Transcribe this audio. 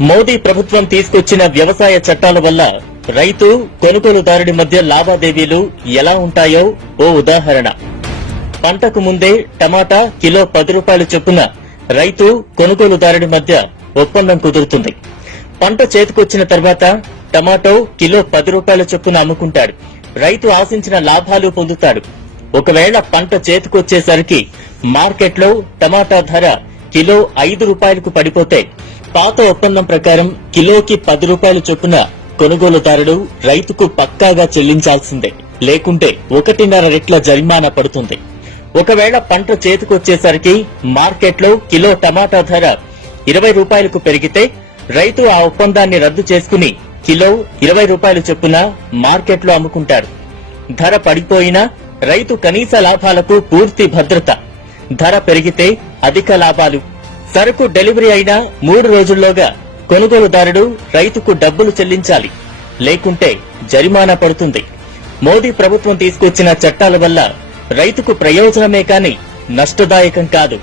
మోదీ ప్రభుత్వం తీసుకొచ్చిన వ్యవసాయ చట్టాల వల్ల రైతు కొనుగోలుదారుడి మధ్య లావాదేవీలు ఎలా ఉంటాయో ఓ ఉదాహరణ. పంటకు ముందే టమాటా కిలో 10 రూపాయలు చొప్పున రైతు కొనుగోలుదారుడి మధ్య ఒప్పందం కుదురుతుంది. పంట చేతికొచ్చిన తర్వాత టమాటో కిలో 10 రూపాయల చొప్పున అమ్ముకుంటాడు. రైతు ఆశించిన లాభాలు పొందుతాడు. ఒకవేళ పంట చేతికొచ్చేసరికి మార్కెట్లో టమాటా ధర కిలో 5 రూపాయలకు పడిపోతే పాత ఒప్పందం ప్రకారం కిలోకి 10 రూపాయలు చొప్పున కొనుగోలుదారుడు రైతుకు పక్కాగా చెల్లించాల్సిందే. లేకుంటే 1.5 రెట్ల జరిమానా పడుతుంది. ఒకవేళ పంట చేతికొచ్చేసరికి మార్కెట్లో కిలో టమాటా ధర 20 రూపాయలకు పెరిగితే రైతు ఆ ఒప్పందాన్ని రద్దు చేసుకుని కిలో 20 రూపాయలు చొప్పున మార్కెట్లో అమ్ముకుంటాడు. ధర పడిపోయినా రైతు కనీస లాభాలకు పూర్తి భద్రత. ధర పెరిగితే అధిక లాభాలు. సరుకు డెలివరీ అయిన 3 రోజుల్లోగా కొనుగోలుదారుడు రైతుకు డబ్బులు చెల్లించాలి. లేకుంటే జరిమానా పడుతుంది. మోదీ ప్రభుత్వం తీసుకొచ్చిన చట్టాల వల్ల రైతుకు ప్రయోజనమే కాని నష్టదాయకం కాదు.